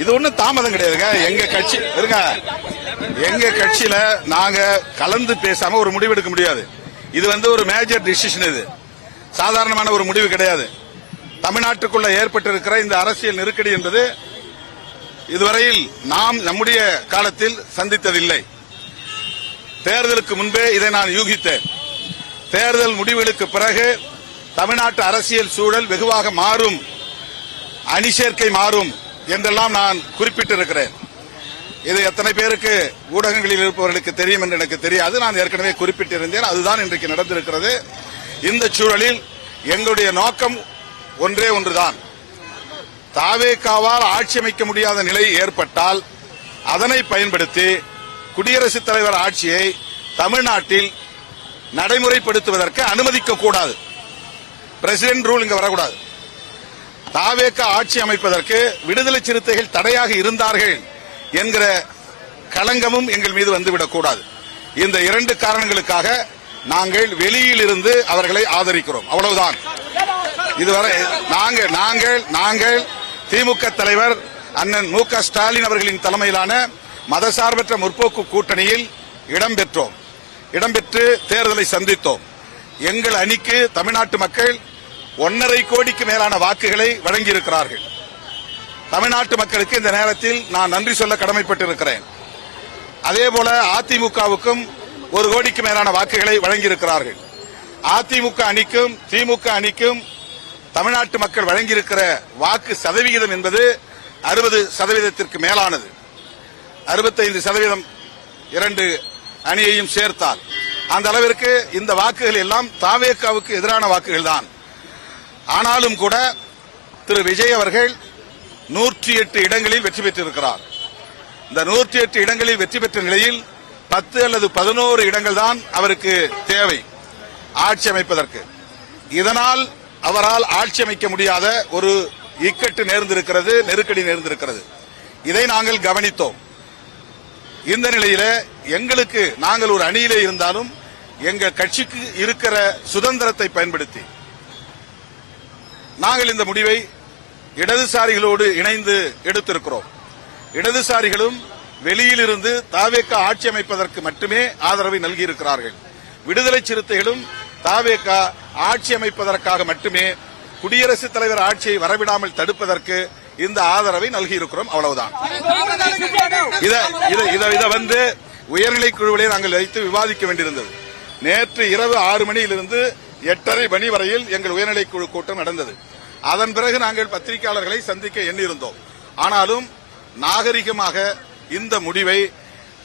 இது ஒண்ணும் தாமதம் கிடையாதுங்க. எங்க கட்சியில நாங்க கலந்து பேசாம ஒரு முடிவு எடுக்க முடியாது. இது ஒரு மேஜர் டிசிஷன். இது சாதாரணமான ஒரு முடிவு கிடையாது. தமிழ்நாட்டுக்குள்ள ஏற்பட்டிருக்கிற இந்த அரசியல் நெருக்கடி என்பது இதுவரையில் நாம் நம்முடைய காலத்தில் சந்தித்ததில்லை. தேர்தலுக்கு முன்பே இதை நான் யூகித்தேன். தேர்தல் முடிவுகளுக்கு பிறகு தமிழ்நாட்டு அரசியல் சூழல் வெகுவாக மாறும், அணி சேர்க்கை மாறும் என்றெல்லாம் நான் குறிப்பிட்டிருக்கிறேன். இது எத்தனை பேருக்கு ஊடகங்களில் இருப்பவர்களுக்கு தெரியும் என்று எனக்கு தெரியாது. நான் ஏற்கனவே குறிப்பிட்டிருந்தேன். அதுதான் இன்றைக்கு நடந்திருக்கிறது. இந்த சூழலில் எங்களுடைய நோக்கம் ஒன்றே ஒன்றுதான். தாவேகாவால் ஆட்சி அமைக்க முடியாத நிலை ஏற்பட்டால் அதனை பயன்படுத்தி குடியரசுத் தலைவர் ஆட்சியை தமிழ்நாட்டில் நடைமுறைப்படுத்துவதற்கு அனுமதிக்க கூடாது. பிரசிடென்ட் ரூல் இங்க வரக்கூடாது. தாவேகா ஆட்சி அமைப்பதற்கு விடுதலை சிறுத்தைகள் தடையாக இருந்தார்கள் என்கிற களங்கமும் எங்கள் மீது வந்துவிடக்கூடாது. இந்த இரண்டு காரணங்களுக்காக நாங்கள் வெளியில் இருந்து அவர்களை ஆதரிக்கிறோம். அவ்வளவுதான். இதுவரை நாங்கள் திமுக தலைவர் அண்ணன் மு க ஸ்டாலின் அவர்களின் தலைமையிலான மதசார்பற்ற முற்போக்கு கூட்டணியில் இடம்பெற்று தேர்தலை சந்தித்தோம். எங்கள் அணிக்கு தமிழ்நாட்டு மக்கள் 1.5 கோடிக்கு மேலான வாக்குகளை வழங்கியிருக்கிறார்கள். தமிழ்நாட்டு மக்களுக்கு இந்த நேரத்தில் நான் நன்றி சொல்ல கடமைப்பட்டிருக்கிறேன். அதேபோல அதிமுகவுக்கும் 1 கோடிக்கு மேலான வாக்குகளை வழங்கியிருக்கிறார்கள். அதிமுக அணிக்கும் திமுக அணிக்கும் தமிழ்நாட்டு மக்கள் வழங்கியிருக்கிற வாக்கு சதவிகிதம் என்பது 60% மேலானது. 65% இரண்டு அணியையும் சேர்த்தால் அந்த அளவிற்கு இந்த வாக்குகள் எல்லாம் தாவேகாவுக்கு எதிரான வாக்குகள் தான். ஆனாலும் கூட திரு விஜய் அவர்கள் 108 இடங்களில் வெற்றி பெற்றிருக்கிறார். இந்த 108 இடங்களில் வெற்றி பெற்ற நிலையில் 10 அல்லது 11 இடங்கள் தான் அவருக்கு தேவை ஆட்சி அமைப்பதற்கு. இதனால் அவரால் ஆட்சி அமைக்க முடியாத ஒரு இக்கட்டு நேர்ந்திருக்கிறது, நெருக்கடி நேர்ந்திருக்கிறது. இதை நாங்கள் கவனித்தோம். இந்த நிலையில எங்களுக்கு நாங்கள் ஒரு அணியிலே இருந்தாலும் எங்கள் கட்சிக்கு இருக்கிற சுதந்திரத்தை பயன்படுத்தி நாங்கள் இந்த முடிவை இடதுசாரிகளோடு இணைந்து எடுத்திருக்கிறோம். இடதுசாரிகளும் வெளியிலிருந்து தாவேகா ஆட்சி அமைப்பதற்கு மட்டுமே ஆதரவை நல்கியிருக்கிறார்கள். விடுதலை சிறுத்தைகளும் தாவேகா ஆட்சி அமைப்பதற்காக மட்டுமே குடியரசுத் தலைவர் ஆட்சியை வரவிடாமல் தடுப்பதற்கு இந்த ஆதரவை நல்கியிருக்கிறோம். அவ்வளவுதான். இதை உயர்நிலை குழுவிலே நாங்கள் வைத்து விவாதிக்க வேண்டியிருந்தது. நேற்று இரவு 6 மணியிலிருந்து 8:30 மணி வரையில் எங்கள் உயர்நிலை குழு கூட்டம் நடந்தது. அதன் பிறகு நாங்கள் பத்திரிகையாளர்களை சந்திக்க எண்ணியிருந்தோம். ஆனாலும் நாகரிகமாக இந்த முடிவை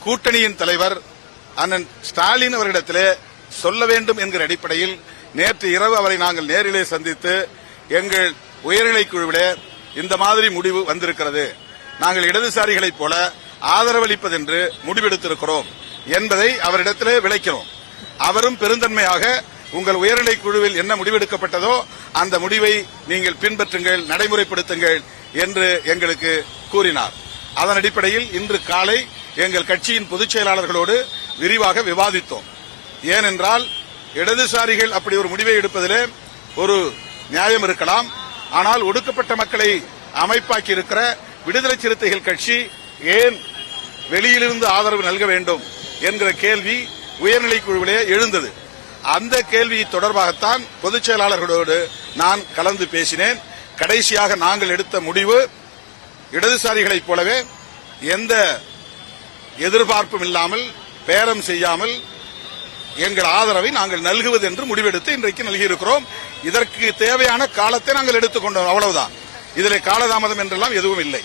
கூட்டணியின் தலைவர் அண்ணன் ஸ்டாலின் அவர்களிடத்திலே சொல்ல வேண்டும் என்கிற அடிப்படையில் நேற்று இரவு அவரை நாங்கள் நேரிலே சந்தித்து எங்கள் உயர்நிலை குழுவிலே இந்த மாதிரி முடிவு வந்திருக்கிறது, நாங்கள் இடதுசாரிகளைப் போல ஆதரவளிப்பதென்று முடிவெடுத்திருக்கிறோம் என்பதை அவரிடத்திலே விளக்கினோம். அவரும் பெருந்தன்மையாக உங்கள் உயர்நிலை குழுவில் என்ன முடிவெடுக்கப்பட்டதோ அந்த முடிவை நீங்கள் பின்பற்றுங்கள், நடைமுறைப்படுத்துங்கள் என்று எங்களுக்கு கூறினார். அதன் அடிப்படையில் இன்று காலை எங்கள் கட்சியின் பொதுச் செயலாளர்களோடு விரிவாக விவாதித்தோம். ஏனென்றால் இடதுசாரிகள் அப்படி ஒரு முடிவை எடுப்பதிலே ஒரு நியாயம் இருக்கலாம். ஆனால் ஒடுக்கப்பட்ட மக்களை அமைப்பாக்கி இருக்கிற விடுதலை சிறுத்தைகள் கட்சி ஏன் வெளியிலிருந்து ஆதரவு நல்க வேண்டும் என்கிற கேள்வி உயர்நிலை குழுவிலே எழுந்தது. அந்த கேள்வி தொடர்பாகத்தான் பொதுச் செயலாளர்களோடு நான் கலந்து பேசினேன். கடைசியாக நாங்கள் எடுத்த முடிவு இடதுசாரிகளைப் போலவே எந்த எதிர்பார்ப்பும் இல்லாமல் பேரம் செய்யாமல் எங்கள் ஆதரவை நாங்கள் நல்குவது என்று முடிவெடுத்து இன்றைக்கு நல்கியிருக்கிறோம். இதற்கு தேவையான காலத்தை நாங்கள் எடுத்துக்கொண்டோம். அவ்வளவுதான். இதிலே காலதாமதம் என்றெல்லாம் எதுவும் இல்லை.